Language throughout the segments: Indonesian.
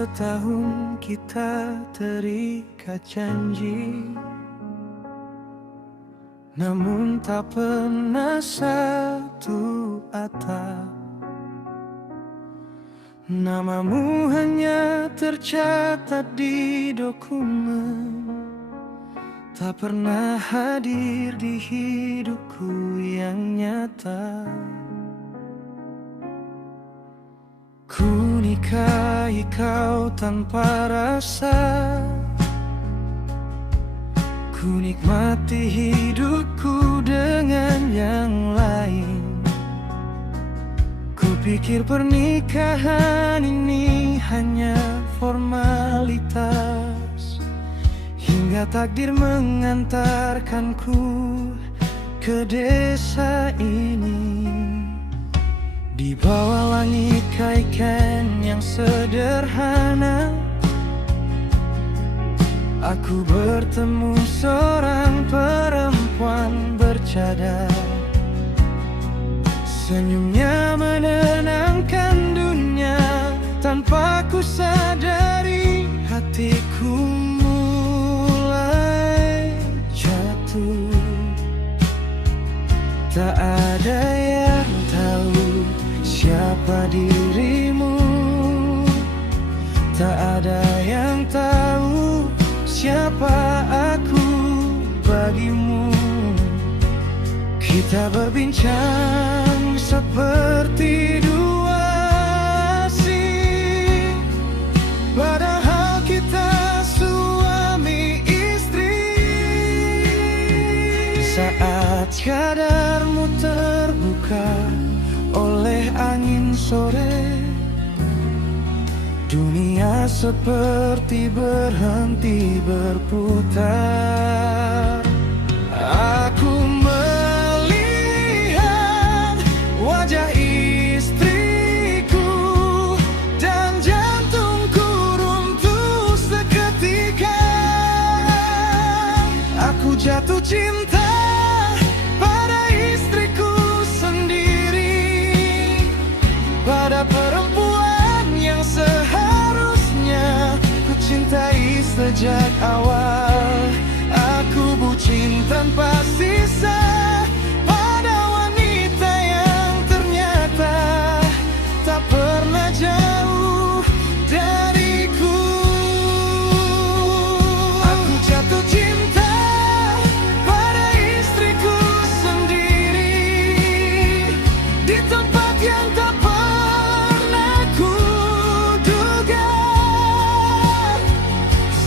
setahun kita terikat janji, namun tak pernah satu atap. Namamu hanya tercatat di dokumen, tak pernah hadir di hidupku yang nyata. Ku nikahi kau tanpa rasa, ku nikmati hidupku dengan yang lain. Ku pikir pernikahan ini hanya formalitas, hingga takdir mengantarkanku ke desa ini. Di bawah langit kaikan yang sederhana, aku bertemu seorang perempuan bercadar. Senyumnya menenangkan dunia, tanpa ku sadari hatiku mulai jatuh. Tak ada yang tahu siapa dirimu, tak ada yang tahu siapa aku bagimu. Kita berbincang seperti dua asing, padahal kita suami istri. Saat cadarmu terbuka oleh angin sore, dunia seperti berhenti berputar. Aku melihat wajah istriku dan jantungku runtuh seketika. Aku jatuh cinta pada istriku sendiri, pada perempuan yang seharusnya ku cintai sejak awal. Aku bucin tanpa sisa pada wanita yang ternyata tak pernah jauh dariku. Aku jatuh cinta pada istriku sendiri, di tempat yang tak pernah ku duga.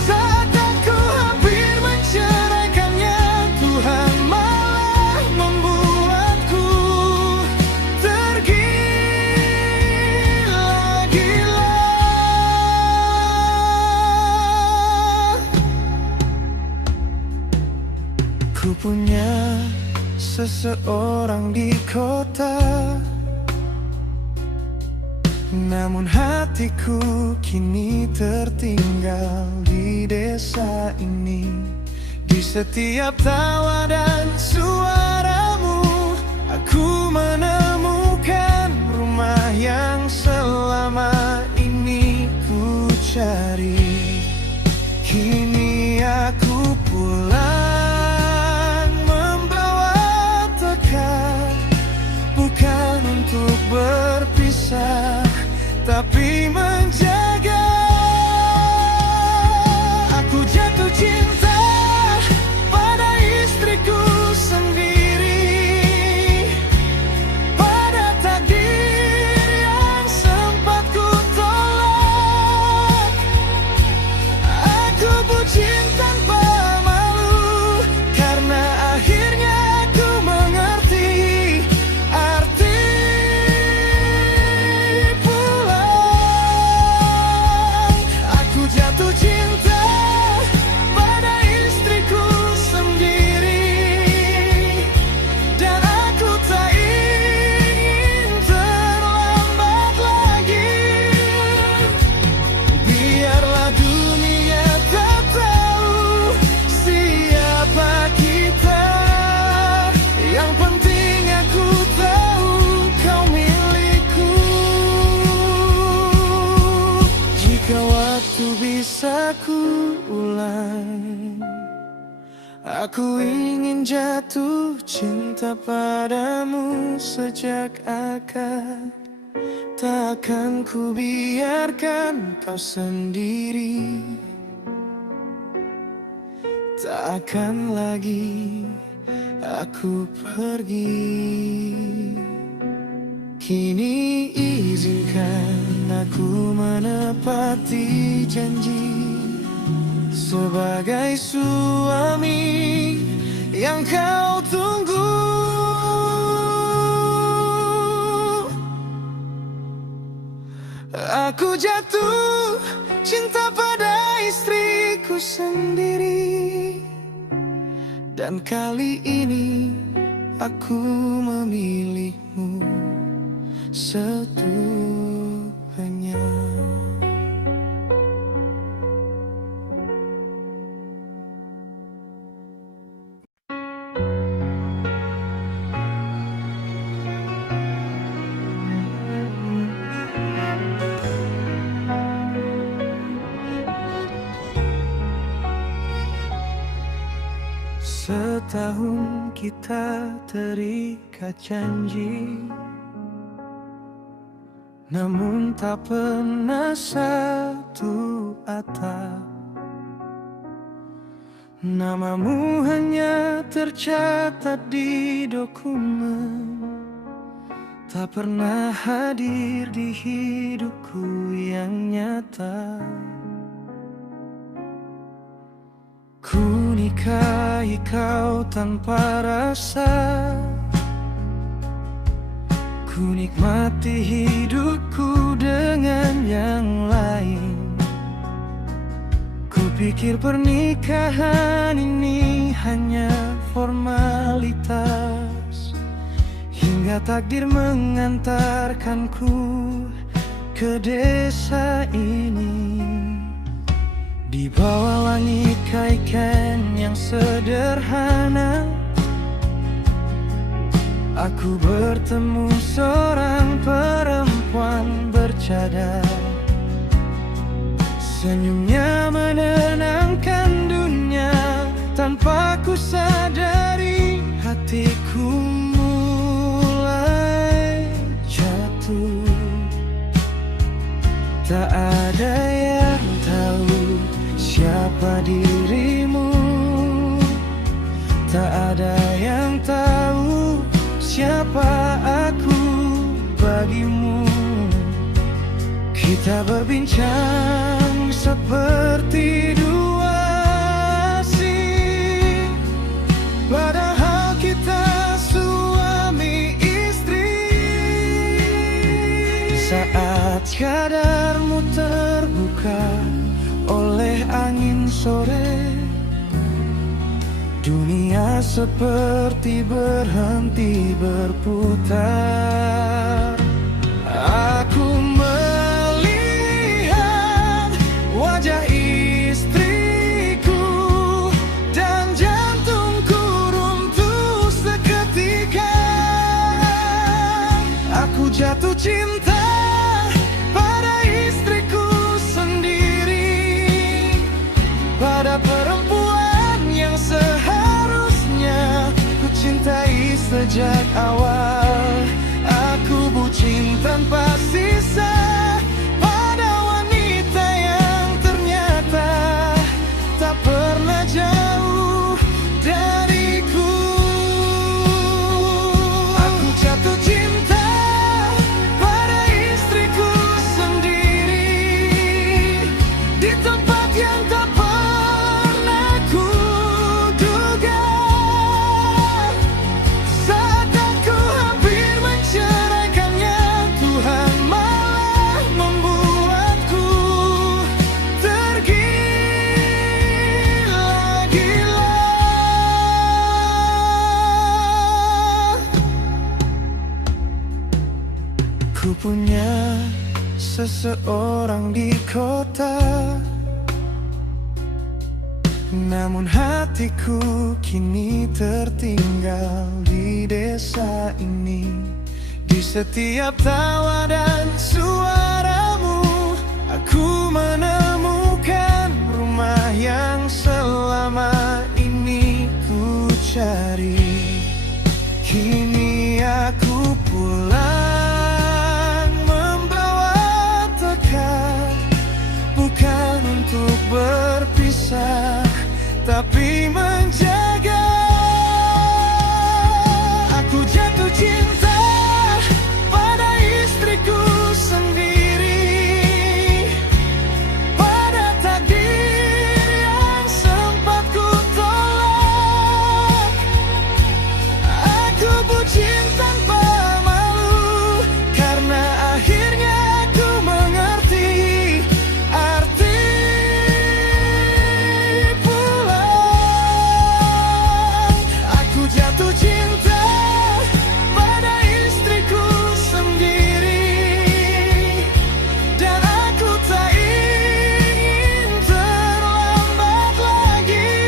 Saat aku hampir menceraikannya, Tuhan malah membuatku tergila-gila. Ku punya seseorang di kota, namun hatiku kini tertinggal di desa ini. Di setiap tawa dan suaramu, aku menemukan rumah yang selama ini ku cari. Kini aku pulang membawa tekad, bukan untuk berpisah, tapi menjaga. Aku jatuh cinta pada istriku sendiri, pada takdir yang sempat ku tolak. Aku bucin tanpa malu, karena akhirnya aku mengerti arti pulang. Jika waktu bisa ku ulang, aku ingin jatuh cinta padamu sejak akad. Takkan ku biarkan kau sendiri, takkan lagi aku pergi. Kini izinkan aku menepati janji sebagai suami yang kau tunggu. Aku jatuh cinta pada istriku sendiri, dan kali ini aku memilihmu setuanya. Setahun kita terikat janji, namun tak pernah satu atap. Namamu hanya tercatat di dokumen, tak pernah hadir di hidupku yang nyata. Ku nikahi kau tanpa rasa, ku nikmati hidupku dengan yang lain. Ku pikir pernikahan ini hanya formalitas, hingga takdir mengantarkanku ke desa ini. Di bawah langit kaikan yang sederhana, aku bertemu seorang perempuan bercadar. Senyumnya menenangkan dunia, tanpa ku sadari hatiku mulai jatuh. Tak ada yang tahu siapa dirimu, tak ada yang tahu siapa aku bagimu. Kita berbincang seperti dua asing, padahal kita suami istri. Saat cadarmu terbuka oleh angin sore, dunia seperti berhenti berputar. Aku melihat wajah istriku dan jantungku runtuh seketika. Aku jatuh cinta pada istriku sendiri, pada perempuan yang seharusnya ku cintai sejak awal. Aku bucin tanpa sisa pada wanita yang ternyata tak pernah jauh dariku. Aku jatuh cinta pada istriku sendiri, di tempat yang tak pernah ku duga. Saat aku hampir menceraikannya, Tuhan malah membuatku tergila-gila. Ku punya seseorang di kota, namun hatiku kini tertinggal di desa ini. Di setiap tawa dan suaramu, aku tapi menjaga. Aku jatuh cinta pada istriku sendiri, pada takdir yang sempat ku tolak. Aku bucin tanpa malu, karena akhirnya aku mengerti arti pulang. Aku jatuh cinta pada istriku sendiri, dan aku tak ingin terlambat lagi.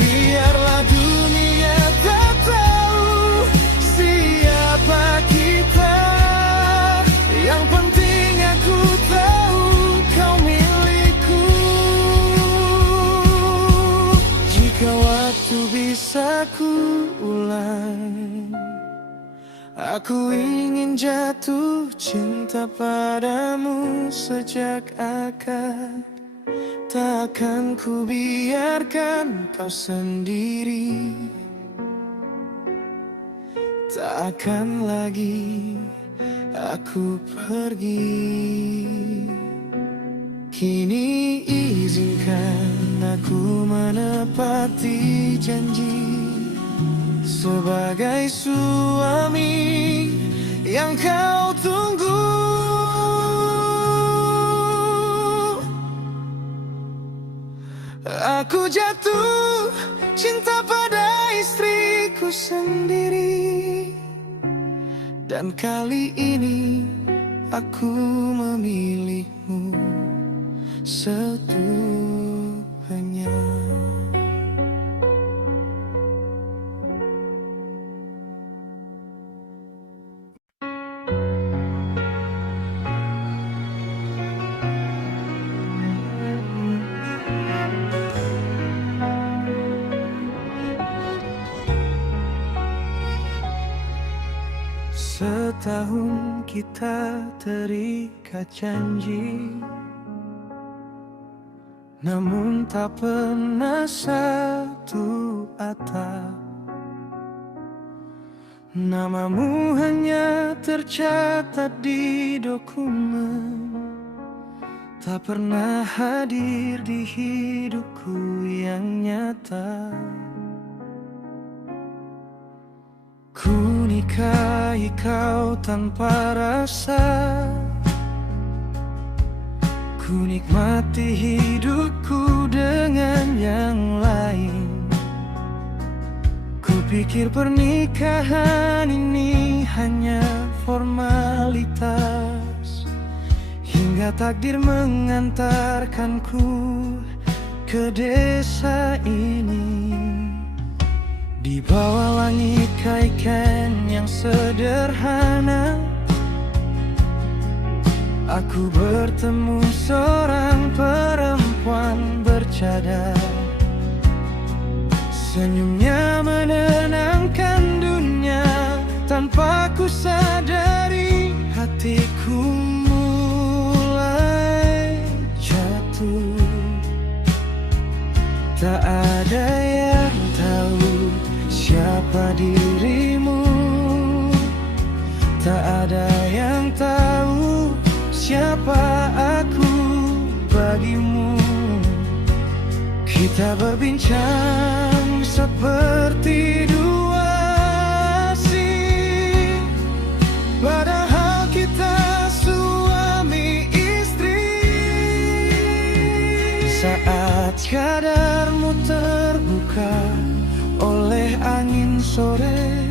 Biarlah dunia tak tahu siapa kita, yang penting aku tahu kau milikku. Jika waktu bisa ku ulang, aku ingin jatuh cinta padamu sejak akad. Takkan ku biarkan kau sendiri, tak akan lagi aku pergi. Kini izinkan aku menepati janji sebagai suami yang kau tunggu. Aku jatuh cinta pada istriku sendiri, dan kali ini aku memilihmu setuanya. Setahun kita terikat janji, namun tak pernah satu atap. Namamu hanya tercatat di dokumen, tak pernah hadir di hidupku yang nyata. Ku nikahi kau tanpa rasa, ku nikmati hidupku dengan yang lain. Ku pikir pernikahan ini hanya formalitas, hingga takdir mengantarkanku ke desa ini. Di bawah langit kaikan yang sederhana, aku bertemu seorang perempuan bercadar. Senyumnya menenangkan dunia, tanpa ku sadari hatiku mulai jatuh. Tak ada yang tahu siapa dirimu, tak ada yang tahu siapa aku bagimu. Kita berbincang seperti dua asing, padahal kita suami istri. Saat cadarmu terbuka oleh angin sore,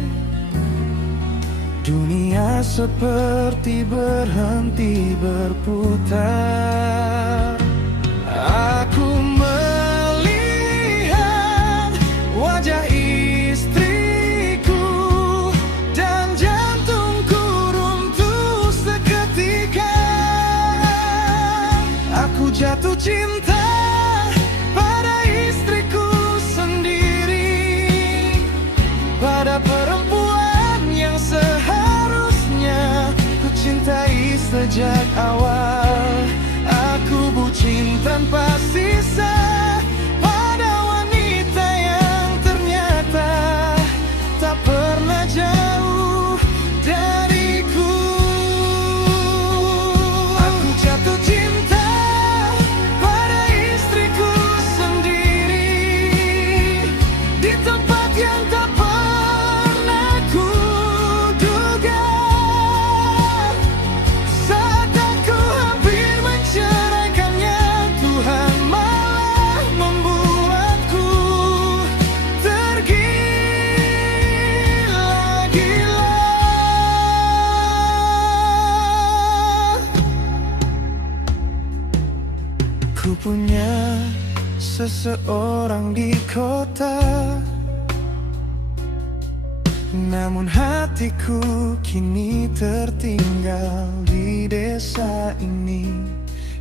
dunia seperti berhenti berputar. Aku melihat wajah istriku dan jantungku runtuh seketika. Aku jatuh cinta pada istriku sendiri, pada perempuan yang seharusnya ku cintai sejak awal. Aku bucin tanpa sisa, Ku punya seseorang di kota, namun hatiku kini tertinggal di desa ini.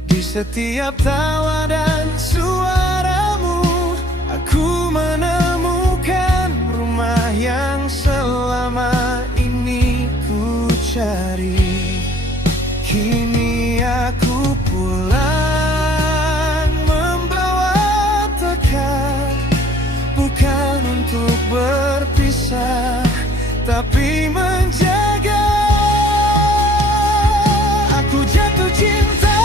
Di setiap tawa dan suaramu, aku menemukan rumah yang selama ini ku cari. Kini aku pulang membawa tekad, bukan untuk berpisah, tapi menjaga. Aku jatuh cinta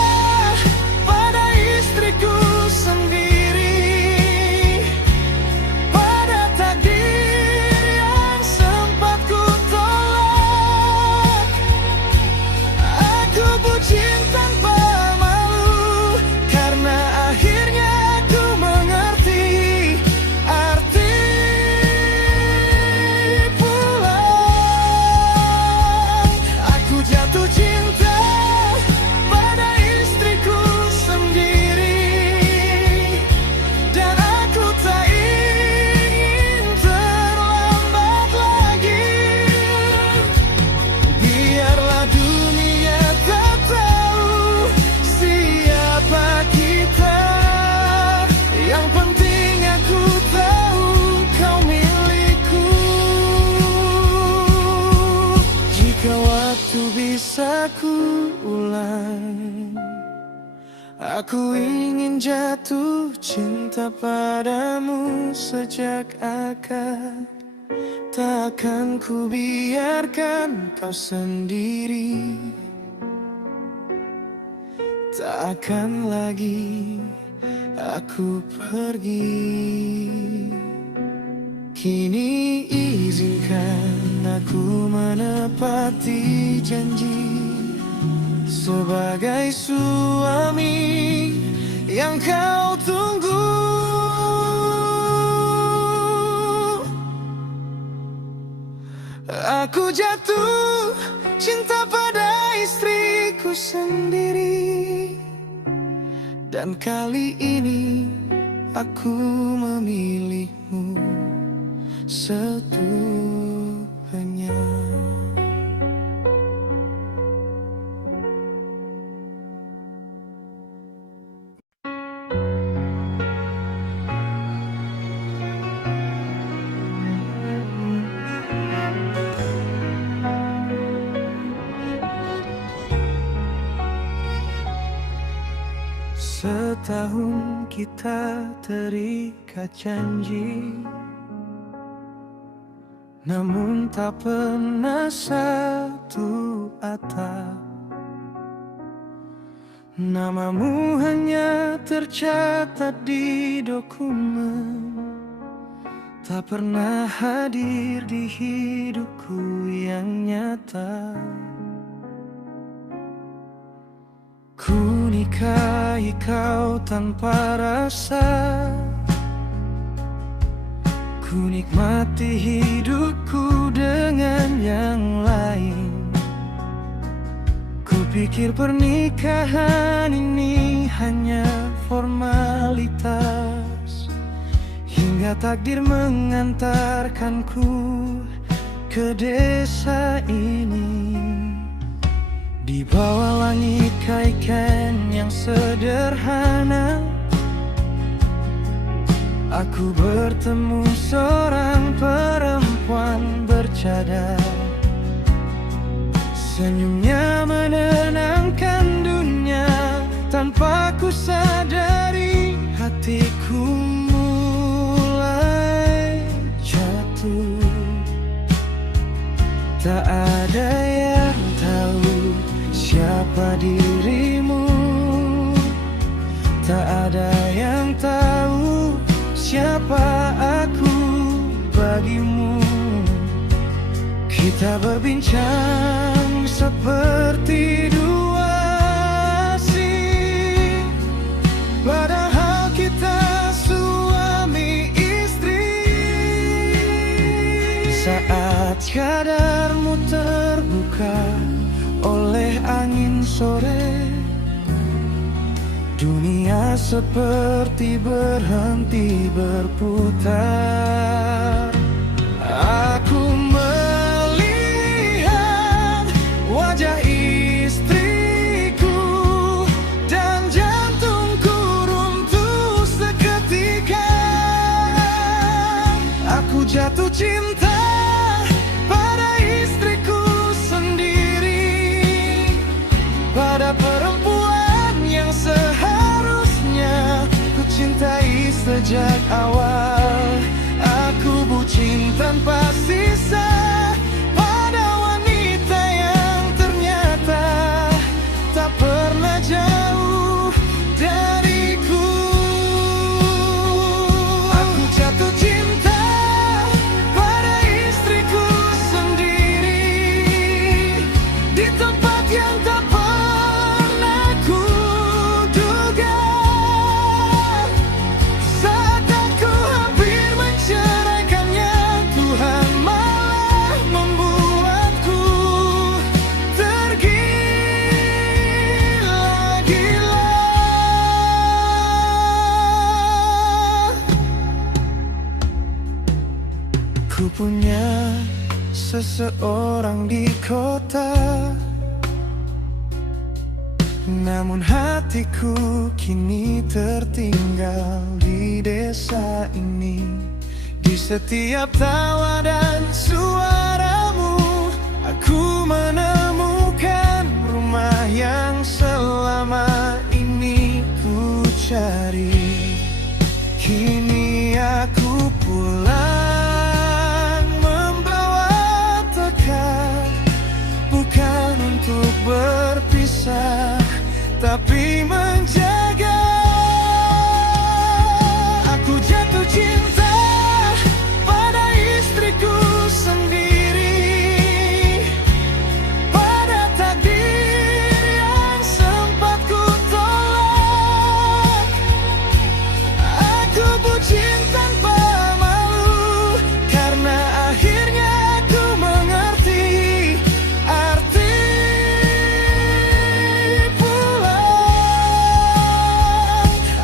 pada istriku sendiri, pada takdir yang sempat ku tolak. Aku bucin tanpa malu, karena akhirnya aku mengerti arti pulang. Aku jatuh cinta pada istriku sendiri, dan aku tak ingin terlambat lagi. Biarlah dunia tak tahu siapa kita, yang penting aku tahu kau milikku. Jika waktu bisa ku ulang, aku ingin jatuh cinta padamu sejak akad. Takkan ku biarkan kau sendiri, tak akan lagi aku pergi. Kini izinkan aku menepati janji sebagai suami yang kau tunggu. Aku jatuh cinta pada istriku sendiri, dan kali ini aku memilihmu setuanya. Setahun kita terikat janji, namun tak pernah satu atap. Namamu hanya tercatat di dokumen, tak pernah hadir di hidupku yang nyata. Ku nikahi kau tanpa rasa, ku nikmati hidupku dengan yang lain. Ku pikir pernikahan ini hanya formalitas, hingga takdir mengantarkanku ke desa ini. Di bawah langit kaikan yang sederhana, aku bertemu seorang perempuan bercadar. Senyumnya menenangkan dunia, tanpa ku sadari hatiku mulai jatuh. Tak ada yang tahu siapa dirimu, tak ada yang tahu siapa aku bagimu. Kita berbincang seperti dua asing, padahal kita suami istri. Saat cadarmu terbuka oleh angin sore, Dunia seperti berhenti berputar. Aku melihat wajah istriku dan jantungku runtuh seketika. Aku jatuh cinta pada istriku sendiri, pada perempuan yang seharusnya ku cintai sejak awal. Aku bucin tanpa sisa pada wanita yang ternyata tak pernah jauh dariku. Aku jatuh cinta pada istriku sendiri, di tempat yang tak pernah ku duga. Saat aku hampir menceraikannya, Tuhan malah membuatku tergila-gila. Ku punya seseorang di kota, namun hatiku kini tertinggal di desa ini. Di setiap tawa dan suaramu, aku menemukan rumah yang selama ini ku cari. Kini aku pulang membawa tekad, bukan untuk berpisah, tapi menjaga. Aku jatuh cinta pada istriku sendiri, pada takdir yang sempat ku tolak. Aku bucin tanpa malu, karena akhirnya aku mengerti arti pulang.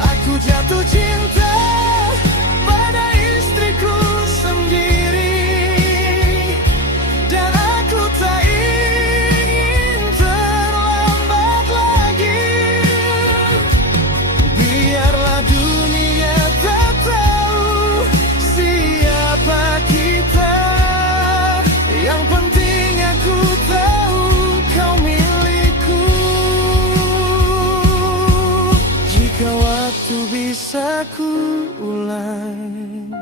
Aku jatuh cinta pada istriku sendiri, dan aku tak ingin terlambat lagi. Biarlah dunia tak tahu siapa kita, yang penting aku tahu kau milikku. Jika waktu bisa ku ulang,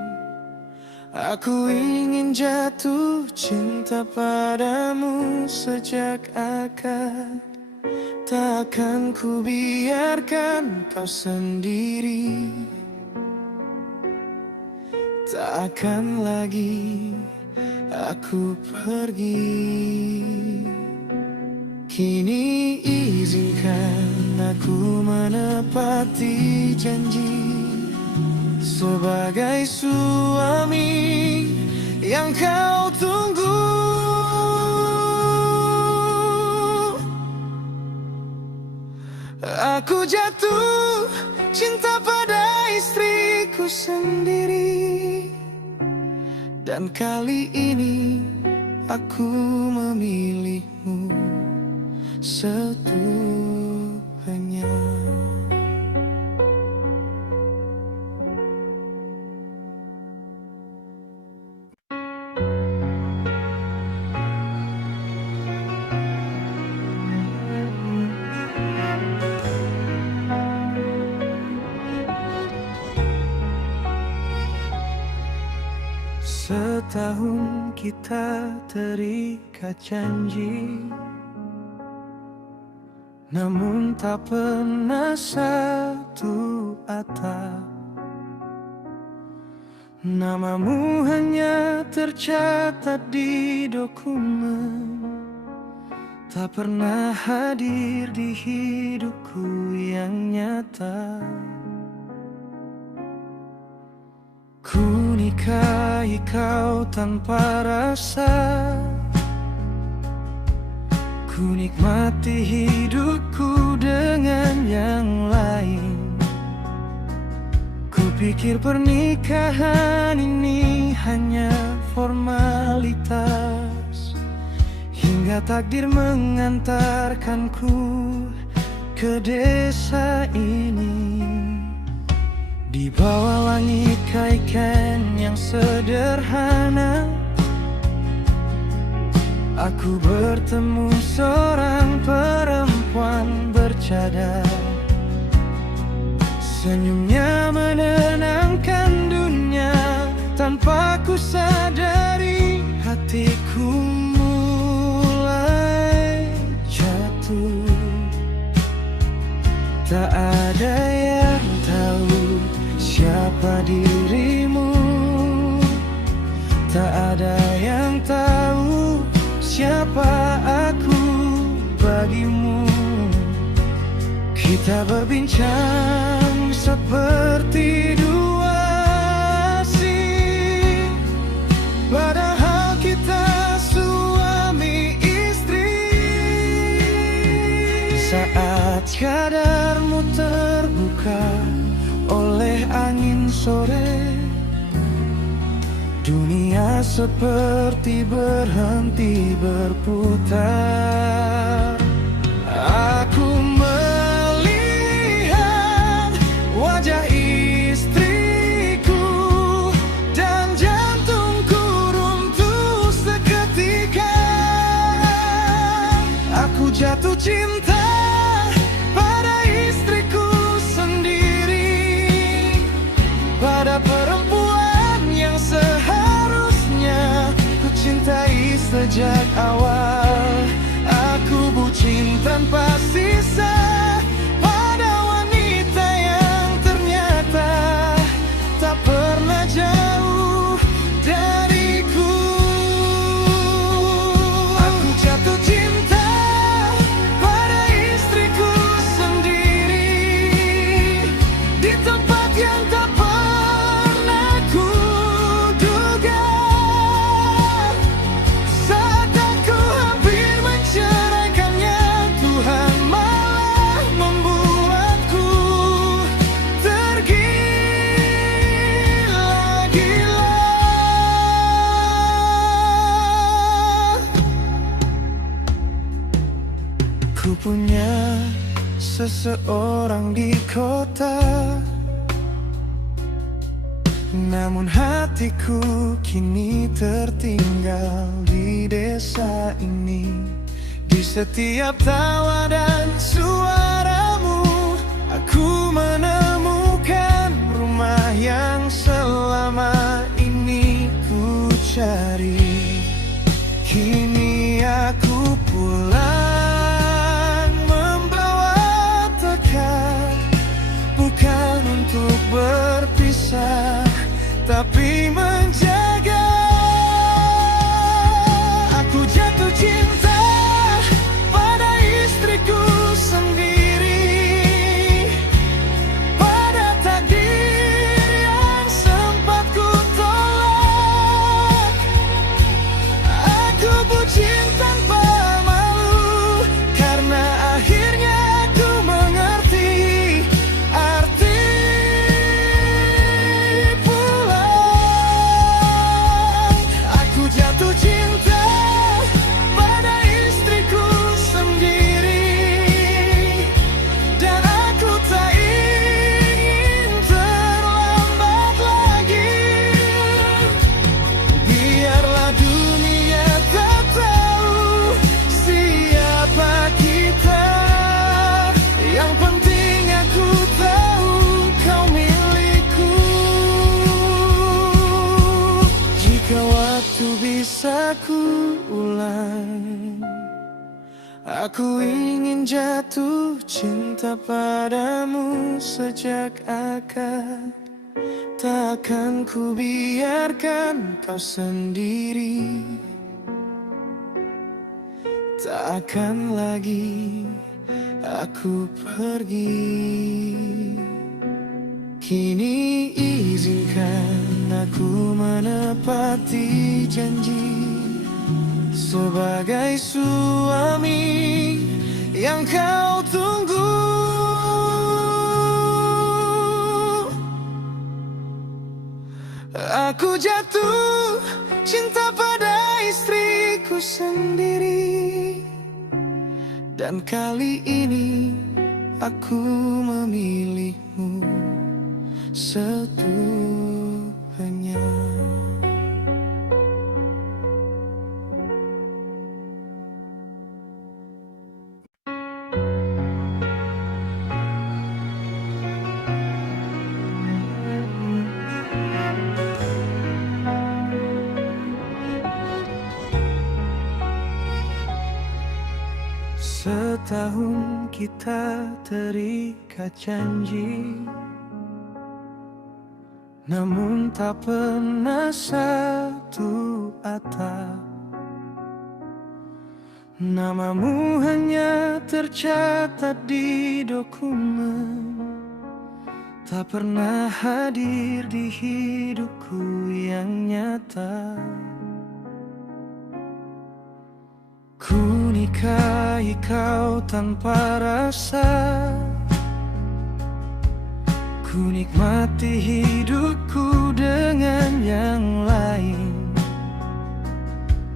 aku ingin jatuh cinta padamu sejak akad. Takkan ku biarkan kau sendiri, tak akan lagi aku pergi. Kini izinkan aku menepati janji sebagai suami yang kau tunggu. Aku jatuh cinta pada istriku sendiri, dan kali ini aku memilihmu setuanya. Setahun kita terikat janji, namun tak pernah satu atap. Namamu hanya tercatat di dokumen, tak pernah hadir di hidupku yang nyata. Ku nikahi kau tanpa rasa, ku nikmati hidupku dengan yang lain. Kupikir pernikahan ini hanya formalitas, hingga takdir mengantarkanku ke desa ini. Di bawah langit kaikan yang sederhana, aku bertemu seorang perempuan bercadar. Senyumnya menenangkan dunia, tanpa ku sadari hatiku mulai jatuh. Tak ada yang tahu siapa dirimu, tak ada yang tahu siapa aku bagimu. Kita berbincang seperti dua asing, padahal kita suami istri. Saat cadarmu terbuka oleh angin sore, dunia seperti berhenti berputar. Aku melihat wajah istriku dan jantungku runtuh seketika. Aku jatuh cinta pada istriku sendiri, pada perempuan yang seharusnya ku cintai sejak awal. Aku bucin tanpa sisa pada wanita yang ternyata tak pernah jauh dariku. Aku jatuh cinta pada istriku sendiri, di tempat yang tak pernah ku duga. Saat aku hampir menceraikannya, Tuhan malah membuatku tergila-gila. Ku punya seseorang di kota, namun hatiku kini tertinggal di desa ini. Di setiap tawa dan suaramu, aku menemukan rumah yang selama ini ku cari. Kini aku pulang membawa tekad, bukan untuk berpisah, tapi menjaga. Aku jatuh cinta pada istriku sendiri, pada takdir yang sempat ku tolak. Aku bucin tanpa malu, karena akhirnya aku mengerti arti pulang. Aku jatuh cinta pada istriku sendiri, dan aku tak ingin terlambat lagi. Biarlah dunia tak tahu siapa kita, yang penting aku tahu kau milikku. Jika waktu bisa ku ulang, aku ingin jatuh cinta padamu sejak akad. Takkan ku biarkan kau sendiri, takkan lagi aku pergi. Kini izinkan aku menepati janji sebagai suami yang kau tunggu. Aku jatuh cinta pada istriku sendiri, dan kali ini aku memilihmu setuanya. Setahun kita terikat janji, namun tak pernah satu atap. Namamu hanya tercatat di dokumen, tak pernah hadir di hidupku yang nyata. Ku nikahi kau tanpa rasa, ku nikmati hidupku dengan yang lain.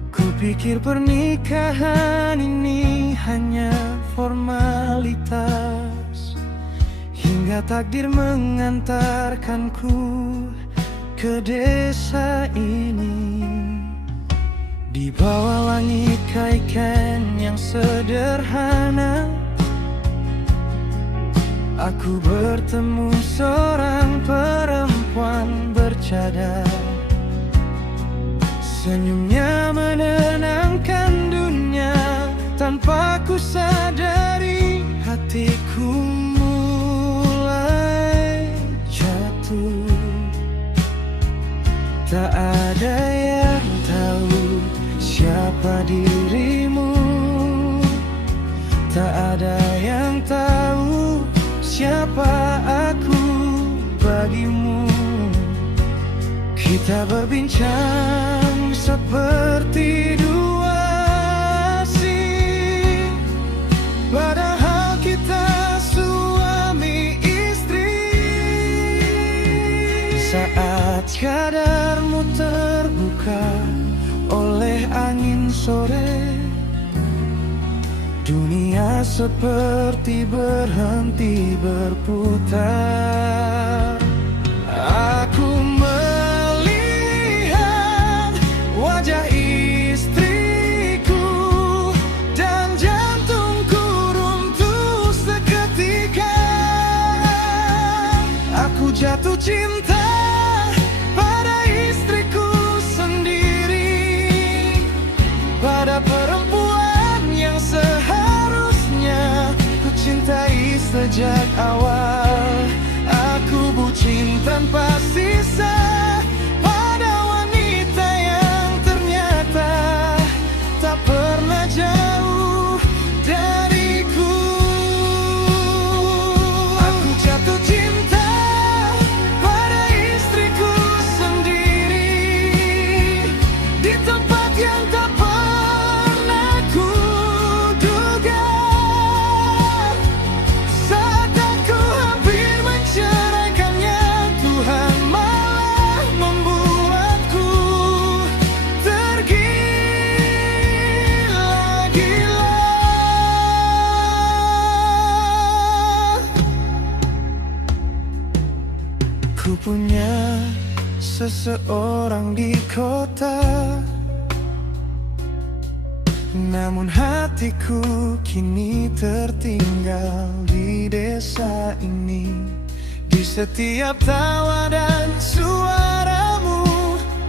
Ku pikir pernikahan ini hanya formalitas, hingga takdir mengantarkanku ke desa ini. Di bawah langit kaikan yang sederhana, aku bertemu seorang perempuan bercadar. Senyumnya menenangkan dunia, tanpa ku sadari hatiku mulai jatuh. Tak ada yang tahu siapa dirimu, tak ada yang tahu siapa aku bagimu. Kita berbincang seperti dua asing, padahal kita suami istri. Saat cadarmu terbuka oleh angin sore, dunia seperti berhenti berputar. Aku melihat wajah istriku dan jantungku runtuh seketika. Aku jatuh cinta pada istriku sendiri, pada perempuan yang seharusnya ku cintai sejak awal. Aku bucin tanpa sisa pada wanita yang ternyata tak pernah jauh dariku. Aku jatuh cinta pada istriku sendiri, di tempat yang tak pernah ku duga. Saat aku hampir menceraikannya, Tuhan malah membuatku tergila-gila. Ku punya seseorang di kota, namun hatiku kini tertinggal di desa ini. Di setiap tawa dan suaramu,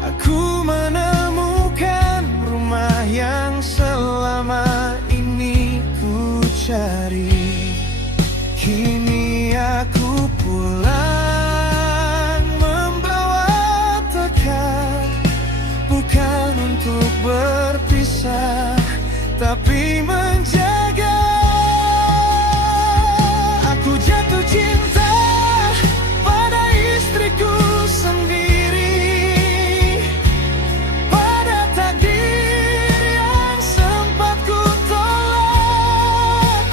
aku menemukan rumah yang selama ini ku cari. Kini aku pulang membawa tekad, bukan untuk berpisah, tapi menjaga. Aku jatuh cinta pada istriku sendiri, pada takdir yang sempat ku tolak.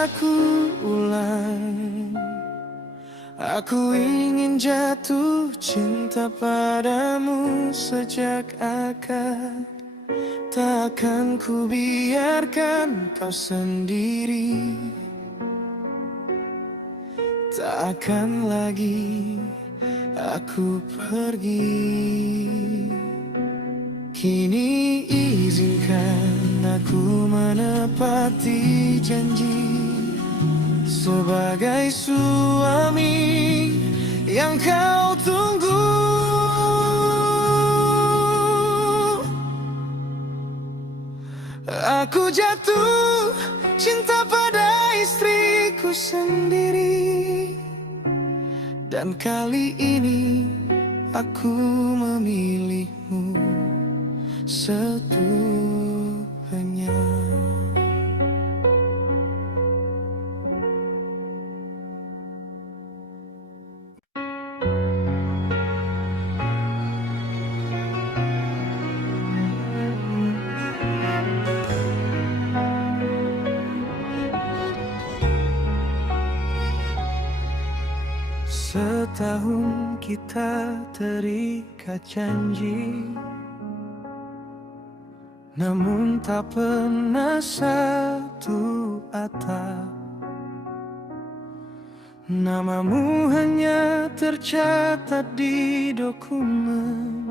aku ulang. Aku ingin jatuh cinta padamu sejak akad. Takkan ku biarkan kau sendiri. Takkan lagi aku pergi. Kini izinkan aku menepati janji sebagai suami yang kau tunggu. Aku jatuh cinta pada istriku sendiri, dan kali ini aku memilihmu setuanya. Setahun kita terikat janji, namun tak pernah satu atap. Namamu hanya tercatat di dokumen,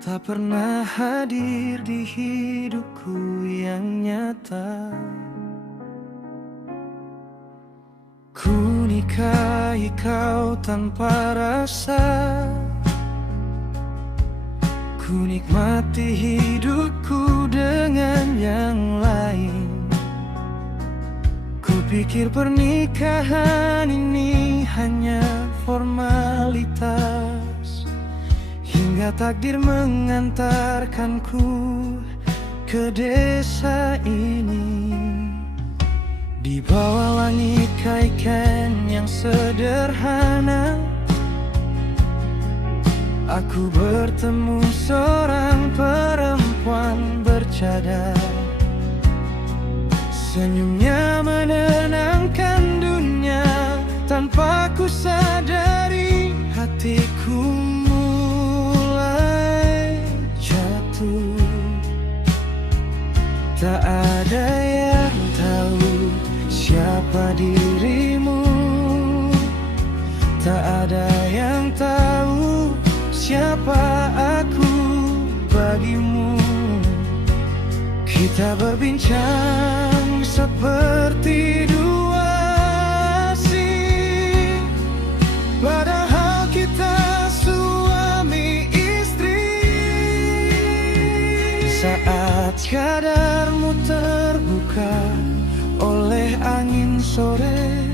tak pernah hadir di hidupku yang nyata. Ku nikahi kau tanpa rasa, ku nikmati hidupku dengan yang lain. Ku pikir pernikahan ini hanya formalitas, hingga takdir mengantarkanku ke desa ini. Di bawah langit kaikan yang sederhana, aku bertemu seorang perempuan bercadar. Senyumnya menenangkan dunia, tanpa ku sadari hatiku mulai jatuh. Tak ada yang tahu siapa dirimu, tak ada yang tahu siapa aku bagimu. Kita berbincang seperti dua asing, padahal kita suami istri. Saat cadarmu terbuka oleh angin sore,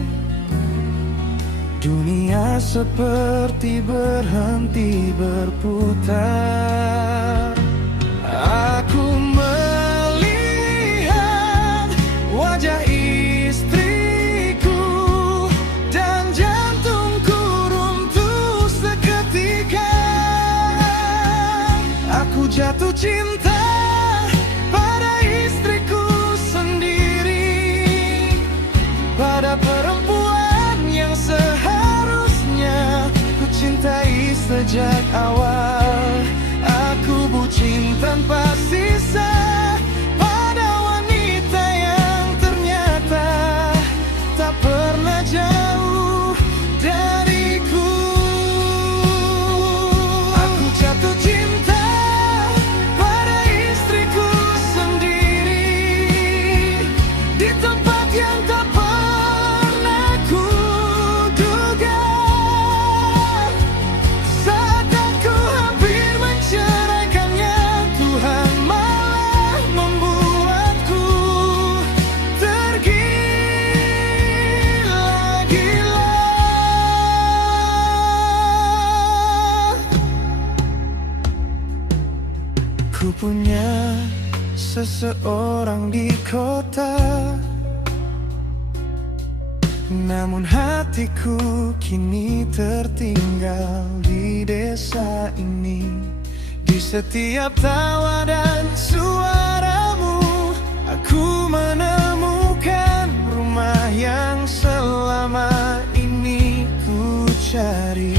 dunia seperti berhenti berputar. Aku melihat wajah istriku dan jantungku runtuh seketika. Aku jatuh cinta pada istriku sendiri, pada perempuan yang seharusnya ku cintai sejak awal. Aku bucin tanpa sisa pada wanita yang ternyata tak pernah jauh dariku. Aku jatuh cinta pada istriku sendiri, di tempat yang tak pernah ku duga. Saat aku hampir menceraikannya, Tuhan malah membuatku tergila-gila. Ku punya seseorang di kota, namun hatiku kini tertinggal di desa ini. Di setiap tawa dan suaramu, aku menemukan rumah cari.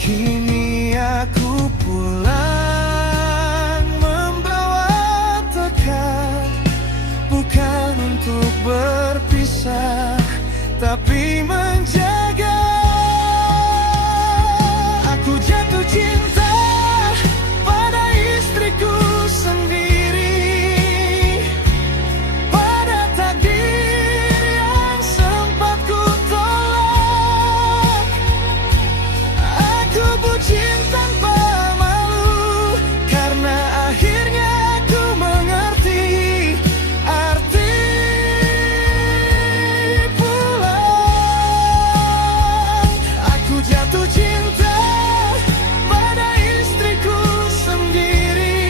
Kini aku pulang membawa tekad, bukan untuk berpisah, tapi menjaga. Aku jatuh cinta pada istriku sendiri, pada takdir yang sempat ku tolak. Aku bucin tanpa malu, karena akhirnya aku mengerti arti pulang. Aku jatuh cinta pada istriku sendiri,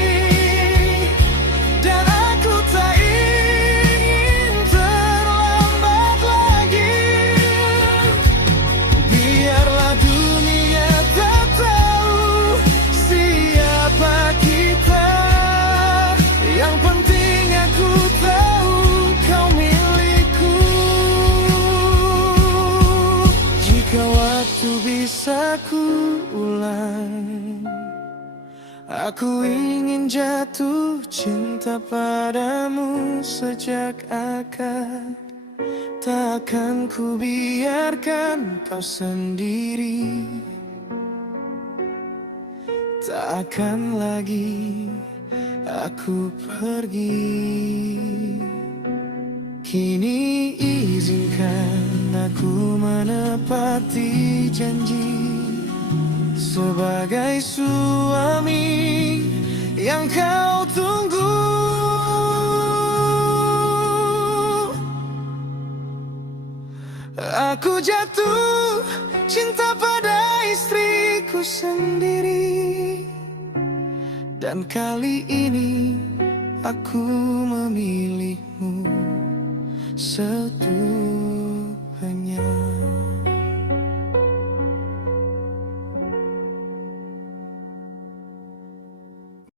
dan aku tak ingin terlambat lagi. Biarlah dunia tak tahu siapa kita, yang penting aku tahu kau milikku. Jika waktu bisa ku ulang, aku ingin jatuh cinta padamu sejak akad. Takkan ku biarkan kau sendiri, tak akan lagi aku pergi. Kini izinkan aku menepati janji sebagai suami yang kau tunggu. Aku jatuh cinta pada istriku sendiri, dan kali ini aku memilihmu setuanya.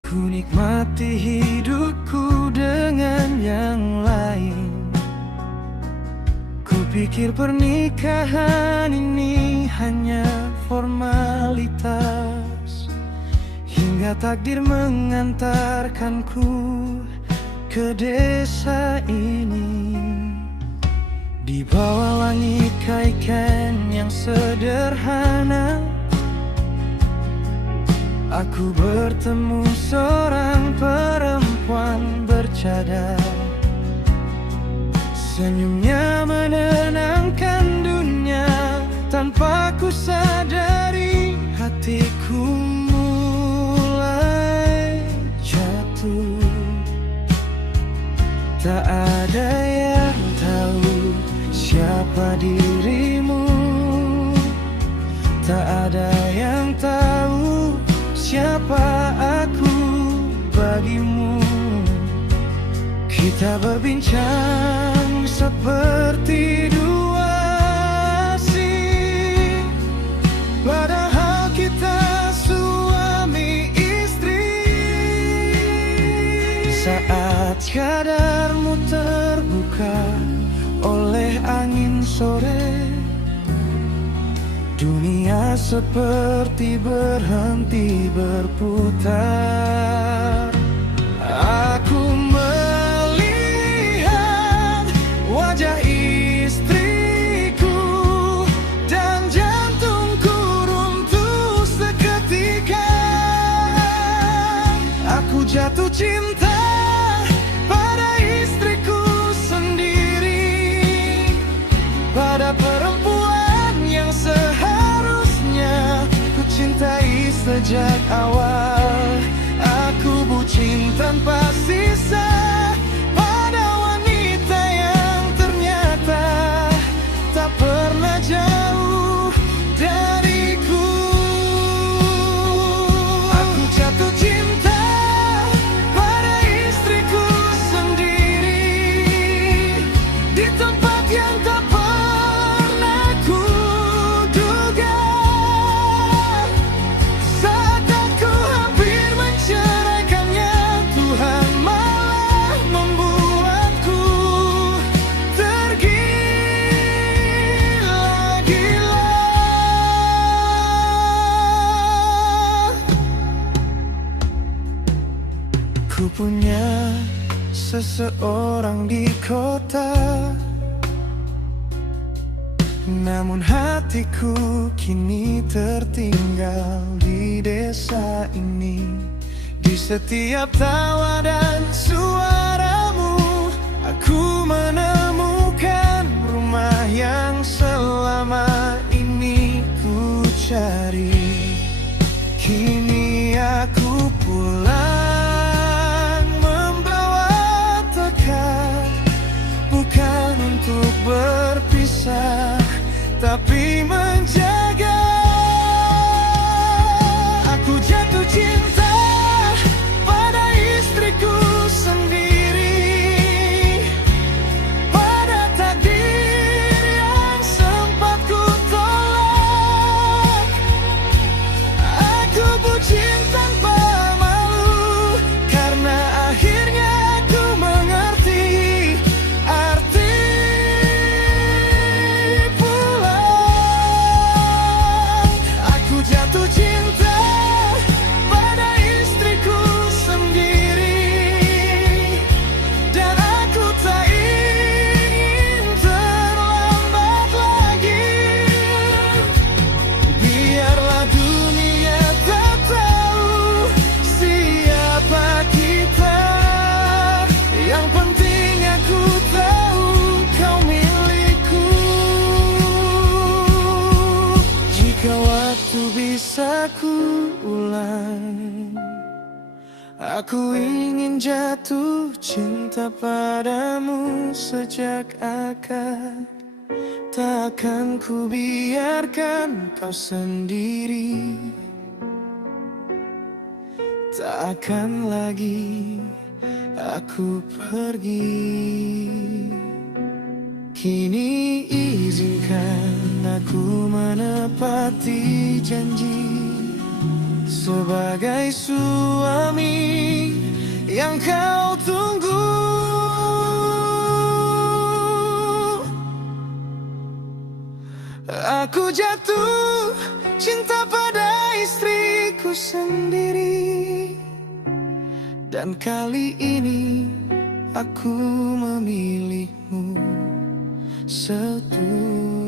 Ku nikmati hidupku dengan yang lain. Ku pikir pernikahan ini hanya formalitas, hingga takdir mengantarkanku ke desa ini. Di bawah langit kaikan yang sederhana, aku bertemu seorang perempuan bercadar. Senyumnya menenangkan dunia, tanpa ku sadari hatiku mulai jatuh. Tak ada yang tahu siapa dirimu, tak ada yang tahu siapa aku bagimu. Kita berbincang seperti dua asing, padahal kita suami istri. Saat cadarmu terbuka oleh angin sore, dunia seperti berhenti berputar. Aku melihat wajah istriku dan jantungku runtuh seketika. Aku jatuh cinta pada istriku sendiri, pada perempuan yang seharusnya ku cintai sejak awal. Aku bucin tanpa sisa pada wanita yang ternyata tak pernah jauh dariku. Aku jatuh cinta pada istriku sendiri, di tempat yang tak pernah ku duga. Saat aku hampir menceraikannya, Tuhan malah seseorang di kota. Namun hatiku kini tertinggal di desa ini. Di setiap tawa dan suaramu, aku menemukan rumah yang selama ini ku cari. Kini aku pulang membawa tekad, bukan untuk berpisah, tapi menjaga. Aku jatuh cinta pada istriku sendiri, pada takdir yang sempat ku tolak. Aku bucin tanpa malu, karena akhirnya aku mengerti arti pulang. Aku jatuh cinta pada istriku sendiri, dan aku tak ingin terlambat lagi. Biarlah dunia tak tahu siapa kita, yang penting aku tahu kau milikku. Jika waktu bisa ku ulang, aku ingin jatuh cinta padamu sejak akad. Takkan ku biarkan kau sendiri, takkan lagi aku pergi. Kini izinkan aku menepati janji sebagai suami yang kau tunggu. Aku jatuh cinta pada istriku sendiri, dan kali ini aku memilihmu setuju.